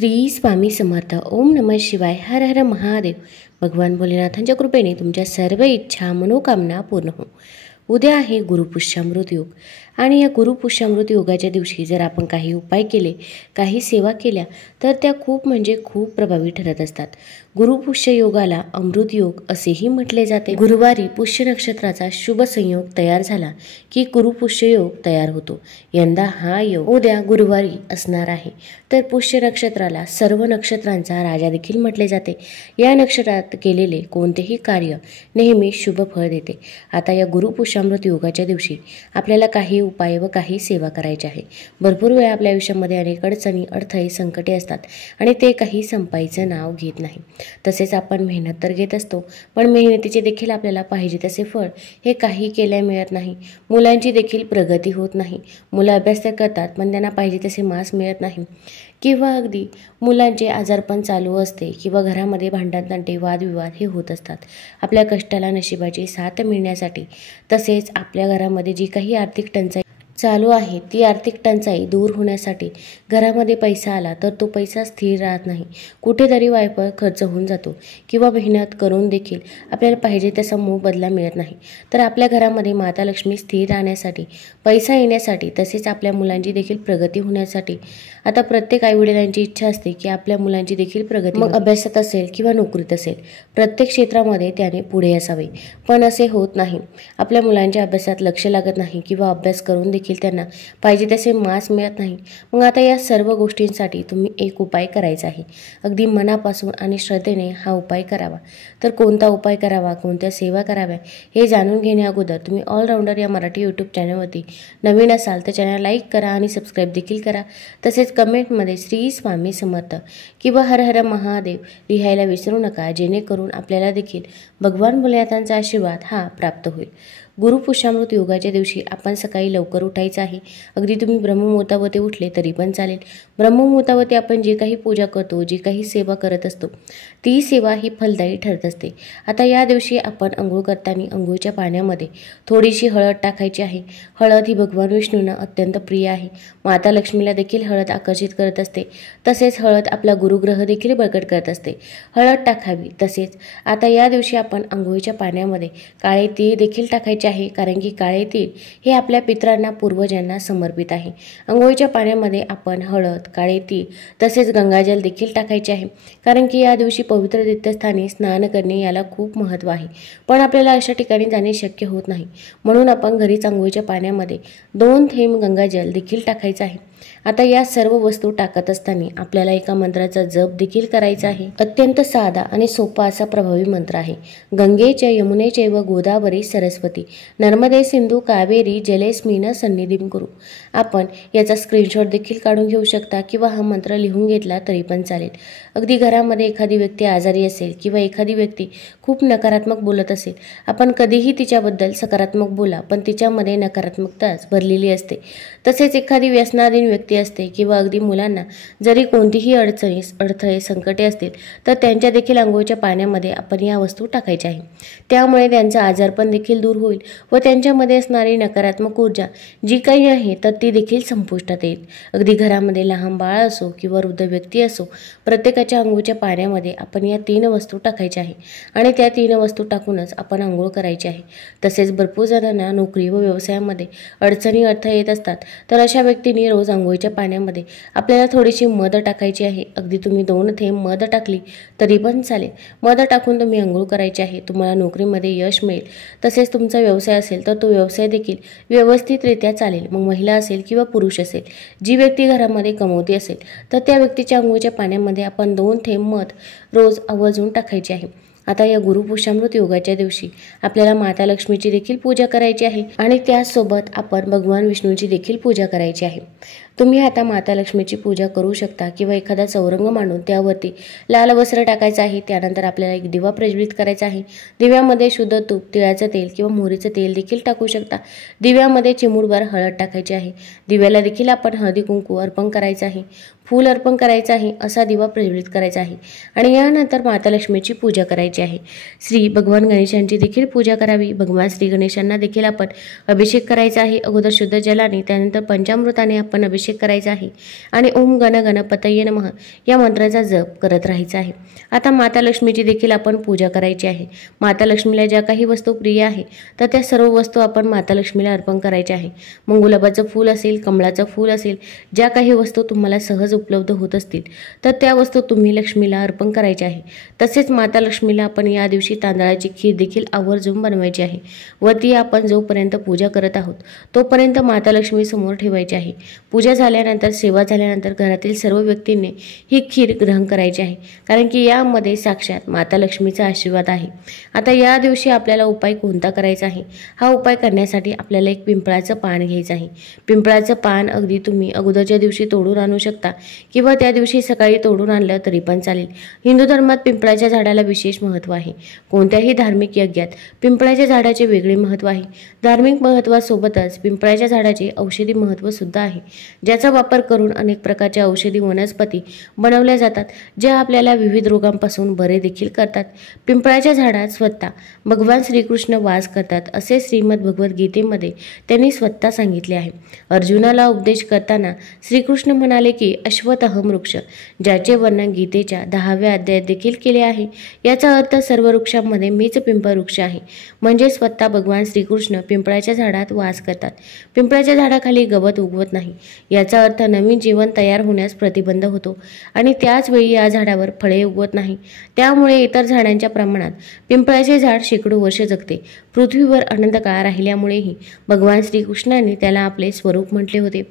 श्री स्वामी समर्थ. ओम नमः शिवाय. हर हर महादेव. भगवान भोलेनाथांच्या कृपेने तुमच्या सर्व इच्छा मनोकामना पूर्ण हो. उद्या आहे गुरुपुष्यामृत योग आणि या गुरुपुष्यामृत योगाच्या दिवशी जर आपण काही उपाय केले, काही सेवा केल्या तर त्या खूप प्रभावी ठरत असतात. गुरुपुष्य योगाला अमृत योग असेही म्हटले जाते. गुरुवारी पुष्य नक्षत्राचा शुभ संयोग तयार झाला की गुरुपुष्य योग तयार होतो. यंदा हा योग उद्या गुरुवारी असणार आहे. तर पुष्य नक्षत्राला सर्व नक्षत्रांचा राजा देखील म्हटले जाते. या नक्षत्रात केलेले कोणतेही कार्य नेहमी शुभ फळ देते. आता या गुरुपुष्यामृत योगाच्या दिवशी आपल्याला काही उपाय व काही सेवा करायची आहे. भरपूर वेळा आपल्या आयुष्यामध्ये अनेक अडचणी, अडथळे, संकटे असतात आणि ते काही संपायचं नाव घेत नाही. तसेच आपण मेहनत तर घेत असतो, पण मेहनतीचे देखील आपल्याला पाहिजे तसे फळ हे काही केल्या मिळत नाही. मुलांची देखील प्रगती होत नाही. मुलं अभ्यास तर करतात पण त्यांना पाहिजे तसे मार्क्स मिळत नाही. किंवा अगदी मुलांचे आजारपण चालू असते किंवा घरामध्ये भांडणतंटे, वादविवाद हे होत असतात. आपल्या कष्टाला नशिबाची साथ मिळण्यासाठी तसेच आपल्या घरामध्ये जी काही आर्थिक टंचाई चालू आहे ती आर्थिक टंचाई दूर होण्यासाठी घरामध्ये पैसा आला तर तो पैसा स्थिर राहत नाही. कुठेतरी वायफळ खर्च होऊन जातो किंवा मेहनत करून देखील आपल्याला पाहिजे तसा मोबदला मिळत नाही. तर आपल्या घरामध्ये माता लक्ष्मी स्थिर राहण्यासाठी, पैसा येण्यासाठी तसेच आपल्या मुलांची देखील प्रगती होण्यासाठी आता प्रत्येक आईवडिलांची इच्छा असते की आपल्या मुलांची देखील प्रगती, मग अभ्यासात असेल किंवा नोकरीत असेल, प्रत्येक क्षेत्रामध्ये त्याने पुढे असावे. पण असे होत नाही. आपल्या मुलांच्या अभ्यासात लक्ष लागत नाही किंवा अभ्यास करून देखील त्यांना पाहिजे तसे मार्क्स मिळत नाही. मग आता या सर्व गोष्टींसाठी तुम्ही एक उपाय करायचा आहे. अगदी मनापासून आणि श्रद्धेने हा उपाय करावा. तर कोणता उपाय करावा, कोणत्या सेवा कराव्या हे जाणून घेण्या अगोदर तुम्ही ऑलराऊंडर या मराठी यूट्यूब चॅनलवरती नवीन असाल तर चॅनल लाईक करा आणि सबस्क्राईब देखील करा. तसेच कमेंटमध्ये श्री स्वामी समर्थ किंवा हर हर महादेव लिहायला विसरू नका, जेणेकरून आपल्याला देखील भगवान भोलेनाथांचा आशीर्वाद हा प्राप्त होईल. गुरुपुष्यामृत योगाच्या दिवशी आपण सकाळी लवकर उठायचं आहे. अगदी तुम्ही ब्रह्ममुहूर्तावरती उठले तरी पण चालेल. ब्रह्ममुहूर्तावरती आपण जे काही पूजा करतो, जी काही सेवा करत असतो ती सेवा ही फलदायी ठरत असते. आता या दिवशी आपण अंघोळ करताना अंघोळीच्या पाण्यामध्ये थोडीशी हळद टाकायची आहे. हळद ही भगवान विष्णूंना अत्यंत प्रिय आहे. माता लक्ष्मीला देखील हळद आकर्षित करत असते. तसेच हळद आपला गुरुग्रह देखील बळकट करत असते. हळद टाकावी. तसेच आता या दिवशी आपण अंघोळीच्या पाण्यामध्ये काळे तीळ देखील टाकायचे आहे, कारण की काळे तीळ हे आपल्या पितरांना, पूर्वजांना समर्पित आहे. अंघोळीच्या पाण्यामध्ये आपण हळद, काळे तीळ तसेच गंगाजल देखील टाकायचे आहे, कारण की या दिवशी पवित्र तीर्थस्थानी स्नान करणे याला खूप महत्त्व आहे. पण आपल्याला अशा ठिकाणी जाणे शक्य होत नाही, म्हणून आपण घरीच अंघोळीच्या पाण्यामध्ये 2 थेंब गंगाजल देखील टाकायचं आहे. आता या सर्व वस्तू टाकत असताना आपल्याला एका मंत्राचा जप देखील करायचा आहे. अत्यंत साधा आणि सोपा असा प्रभावी मंत्र आहे. गंगेच यमुनेचे व गोदावरी सरस्वती नर्मदे सिंधू कावेरी जलेस्मिन सन्निधिं कुरु. आपण याचा स्क्रीनशॉट देखील काढून घेऊ शकता किंवा हा मंत्र लिहून घेतला तरी पण चालेल. अगदी घरामध्ये एखादी व्यक्ती आजारी असेल किंवा एखादी व्यक्ती खूप नकारात्मक बोलत असेल, आपण कधीही तिच्याबद्दल सकारात्मक बोला, पण तिच्यामध्ये नकारात्मकताच भरलेली असते. तसेच एखादी व्यसनाधीन व्यक्ती असते किंवा अगदी मुलांना जरी कोणतीही अडचणी, अडथळे, संकटे असतील तर त्यांच्या देखील अंघोळीच्या पाण्यामध्ये आपण या वस्तू टाकायच्या आहे. त्यामुळे त्यांचा आजारपण देखील दूर होईल व त्यांच्यामध्ये असणारी नकारात्मक ऊर्जा जी काही आहे तर ती देखील संपुष्टात येईल. अगदी घरामध्ये लहान बाळ असो किंवा वृद्ध व्यक्ती असो, प्रत्येकाच्या अंघोळीच्या पाण्यामध्ये आपण या 3 वस्तू टाकायच्या आहे आणि त्या 3 वस्तू टाकूनच आपण अंघोळ करायची आहे. तसेच भरपूर जणांना नोकरी व व्यवसायामध्ये अडचणी, अडथळे येत असतात, तर अशा व्यक्तींनी रोज अंघोळीच्या पाण्यामध्ये आपल्याला थोडीशी मध टाकायची आहे. अगदी तुम्ही 2 थेंब मध टाकली तरी पण चालेल. मध टाकून तुम्ही अंघोळ करायची आहे. तुम्हाला नोकरीमध्ये यश मिळेल. तसेच तुमचा व्यवसाय असेल तर तो व्यवसाय देखील व्यवस्थितरित्या चालेल. मग महिला असेल किंवा पुरुष असेल, जी व्यक्ती घरामध्ये कमवती असेल तर त्या व्यक्तीच्या अंघोळीच्या पाण्यामध्ये आपण 2 थेंब मध रोज आवर्जून टाकायचे आहे. आता या गुरुपुष्यामृत योगाच्या दिवशी आपल्याला माता लक्ष्मीची देखील पूजा करायची आहे आणि त्याचसोबत आपण भगवान विष्णूंची देखील पूजा करायची आहे. तुम्ही आता माता लक्ष्मीची पूजा करू शकता किंवा एखादा चौरंग मांडून त्यावरती लाल वस्त्र टाकायचं आहे. त्यानंतर आपल्याला एक दिवा प्रज्वलित करायचा आहे. दिव्यामध्ये शुद्ध तूप, तिळाचं तेल किंवा मोहरीचं तेल देखील टाकू शकता. दिव्यामध्ये चिमूटभर हळद टाकायची आहे. दिव्याला देखील आपण हळदी कुंकू अर्पण करायचं आहे, फूल अर्पण करायचं आहे, असा दिवा प्रज्वलित करायचा आहे आणि यानंतर माता लक्ष्मीची पूजा करायची आहे. श्री भगवान गणेशांची देखील पूजा करावी. भगवान श्री गणेशांना देखील आपण अभिषेक करायचा आहे. अगोदर शुद्ध जलाने, त्यानंतर पंचामृताने आपण अभिषेक अभिषेक करायचा आहे आणि ओम गण गणपतये नमः या मंत्राचा जप करत राहायचा आहे। आता माता लक्ष्मीची देखील आपण पूजा करायची आहे। माता लक्ष्मीला ज्या काही वस्तू प्रिय आहे तर त्या सर्व वस्तू आपण माता लक्ष्मीला अर्पण करायच्या आहे। मग गुलाबाचं फूल असेल, कमळाचं फूल असेल, ज्या काही वस्तू तुम्हाला सहज उपलब्ध होत असतील तर त्या वस्तू तुम्ही लक्ष्मीला अर्पण करायच्या आहे। तसेच माता लक्ष्मीला आपण या दिवशी तांदळाची खीर देखील आवर्जून बनवायची आहे व ती आपण जोपर्यंत पूजा करत आहोत तोपर्यंत माता लक्ष्मी समोर ठेवायची आहे। पूजा झाल्यानंतर, सेवा झाल्यानंतर घरातील सर्व व्यक्तींनी ही खीर ग्रहण करायची आहे, कारण की यामध्ये साक्षात माता लक्ष्मीचा आशीर्वाद आहे। आता या दिवशी आपल्याला उपाय कोणता करायचा आहे? हा उपाय करण्यासाठी आपल्याला एक पिंपळाचं पान घ्यायचं आहे। पिंपळाचं पान अगदी तुम्ही अगोदरच्या दिवशी तोडून आणू शकता किंवा त्या दिवशी सकाळी तोडून आणलं तरी पण चालेल। हिंदू धर्मात पिंपळाच्या झाडाला विशेष महत्त्व आहे। कोणत्याही धार्मिक यज्ञात पिंपळाच्या झाडाचे वेगळे महत्त्व आहे। धार्मिक महत्त्वासोबतच पिंपळाच्या झाडाचे औषधी महत्त्व सुद्धा आहे, ज्याचा वापर करून अनेक प्रकारच्या औषधी वनस्पती बनवल्या जातात, ज्या आपल्याला विविध रोगांपासून बरे देखील करतात। पिंपळाच्या झाडात स्वतः भगवान श्रीकृष्ण वास करतात असे श्रीमद भगवद्गीतेमध्ये त्यांनी स्वतः सांगितले आहे। अर्जुनाला उपदेश करताना श्रीकृष्ण म्हणाले की अश्वत्थम वृक्ष, ज्याचे वर्णन गीतेच्या 10व्या अध्यायात देखील केले आहे। याचा अर्थ सर्व वृक्षांमध्ये मीच पिंपळ वृक्ष आहे, म्हणजे स्वतः भगवान श्रीकृष्ण पिंपळाच्या झाडात वास करतात। पिंपळाच्या झाडाखाली गवत उगवत नाही, याचा अर्थ नवीन जीवन तयार होण्यास प्रतिबंध होतो आणि त्याच वेळी या झाडावर फळे उगवत नाही। त्यामुळे इतर झाडांच्या प्रमाणात पिंपळाचे झाड शेकडो वर्ष जगते। पृथ्वीवर अनंत काळ राहिल्यामुळेही भगवान श्रीकृष्णाने त्याला आपले स्वरूप म्हटले होते।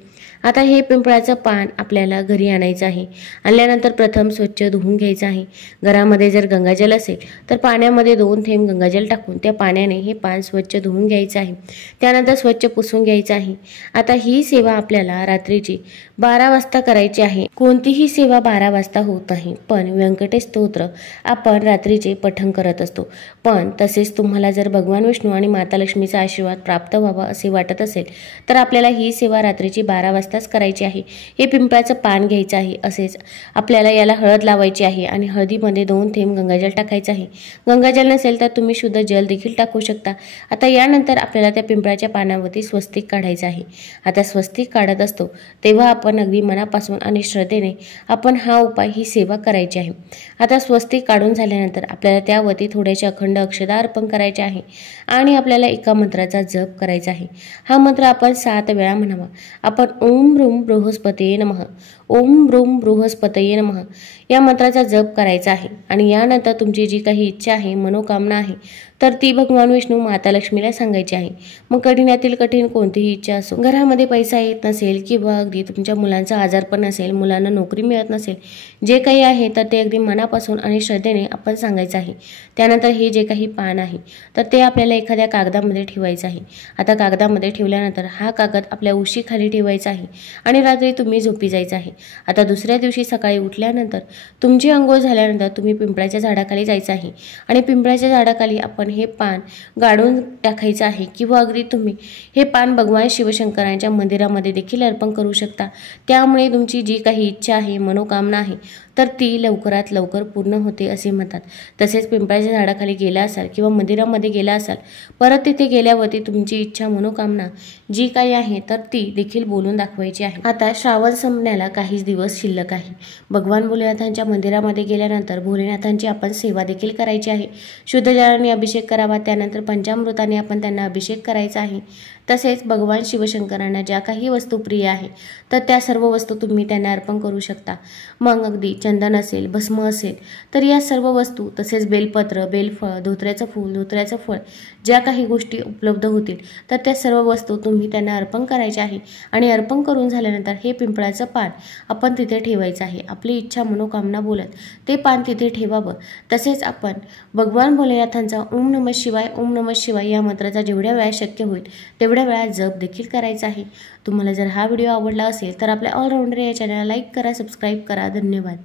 आता हे पिंपळाचं पान आपल्याला घरी आणायचं आहे। आणल्यानंतर प्रथम स्वच्छ धुवून घ्यायचं आहे। घरामध्ये जर गंगाजल असेल तर पाण्यामध्ये 2 थेंब गंगाजल टाकून त्या पाण्याने हे पान स्वच्छ धुवून घ्यायचं आहे। त्यानंतर स्वच्छ पुसून घ्यायचं आहे। आता ही सेवा आपल्याला रात्रीची 12 वाजता करायची आहे। कोणतीही सेवा 12 वाजता होत नाही, पण व्यंकटेश स्तोत्र आपण रात्रीचे पठण करत असतो। पण तसेच तुम्हाला जर भगवान विष्णू आणि माता लक्ष्मीचा आशीर्वाद प्राप्त व्हावा असे वाटत असेल तर आपल्याला ही सेवा रात्रीची 12 वाजताच करायची आहे। हे पिंपळाचं पान घ्यायचं आहे। असेच आपल्याला याला हळद लावायची आहे आणि हळदीमध्ये 2 थेंब गंगाजल टाकायचं आहे। गंगाजल नसेल तर तुम्ही शुद्ध जल देखील टाकू शकता। आता यानंतर आपल्याला त्या पिंपळाच्या पानावरती स्वस्तिक काढायचं आहे। आता स्वस्तिक काढत असतो तेव्हा आपण अगदी मनापासून आणि श्रद्धेने आपण हा उपाय, ही सेवा करायची आहे। आता स्वस्तिक काढून झाल्यानंतर आपल्याला त्यावरती थोडेसे अखंड अक्षता अर्पण करायचे आहे आणि आपल्याला एका मंत्राचा जप करायचा आहे। हा मंत्र आपण 7 वेळा म्हणावा। आपण ओम ह्रूम बृहस्पतये नमः, ओम ह्रूम बृहस्पतये नमः या मंत्राचा जप करायचा आहे आणि यानंतर तुमची जी काही इच्छा आहे, मनोकामना आहे तर ती भगवान विष्णू माता लक्ष्मीला सांगायची आहे। मग कठीणातील कठीण कोणतीही इच्छा असो, घरामध्ये पैसा येत नसेल किंवा अगदी तुमच्या मुलांचा आजारपण असेल, मुलांना नोकरी मिळत नसेल, जे काही आहे तर ते अगदी मनापासून आणि श्रद्धेने आपण सांगायचं आहे। त्यानंतर हे जे काही पान आहे तर ते आपल्याला एखाद्या कागदामध्ये ठेवायचं आहे। आता कागदामध्ये ठेवल्यानंतर हा कागद आपल्या उशीखाली ठेवायचा आहे आणि रात्री तुम्ही झोपी जायचं आहे। आता दुसऱ्या दिवशी सकाळी उठल्यानंतर तुमची अंघोळ झाल्यानंतर तुम्ही पिंपळाच्या झाडाखाली जायचं आहे आणि पिंपळाच्या झाडाखाली आपण हे पान गाडून टाकायचं आहे किंवा अगदी तुम्ही हे पान भगवान शिवशंकरांच्या मंदिरामध्ये देखील अर्पण करू शकता। त्यामुळे तुमची जी काही इच्छा आहे, मनोकामना आहे तर ती लवकरात लवकर पूर्ण होते असे म्हणतात। तसेच पिंपळाच्या झाडाखाली गेला असाल किंवा मंदिरामध्ये गेला असाल, परत तिथे गेल्यावरती तुमची इच्छा, मनोकामना जी काही आहे तर ती देखील बोलून दाखवायची आहे। आता श्रावण संपण्याला काहीच दिवस शिल्लक आहे। भगवान भोलेनाथांच्या मंदिरामध्ये गेल्यानंतर भोलेनाथांची आपण सेवा देखील करायची आहे। शुद्ध जलाने अभिषेक करावा, त्यानंतर पंचामृताने आपण त्यांना अभिषेक करायचा आहे। तसेच भगवान शिवशंकरांना ज्या काही वस्तू प्रिय आहे तर त्या सर्व वस्तू तुम्ही त्यांना अर्पण करू शकता। मग अगदी चंदन असेल, भस्म असेल तर या सर्व वस्तू, तसेच बेलपत्र, बेलफळ, धोत्र्याचं फूल, धोत्र्याचं फळ, ज्या काही गोष्टी उपलब्ध होतील तर त्या सर्व वस्तू तुम्ही त्यांना अर्पण करायच्या आहे आणि अर्पण करून झाल्यानंतर हे पिंपळाचं पान आपण तिथे ठेवायचं आहे। आपली इच्छा, मनोकामना बोलत ते पान तिथे ठेवावं। तसेच आपण भगवान भोलेनाथांचा ओम नमः शिवाय, ओम नमः शिवाय या मंत्राचा जेवढ्या वेळा शक्य होईल तेवढ्या वेळा जप देखील करायचा आहे। तुम्हाला जर हा व्हिडिओ आवडला असेल तर आपल्या ऑलराऊंडर या चॅनलला लाईक करा, सबस्क्राईब करा। धन्यवाद।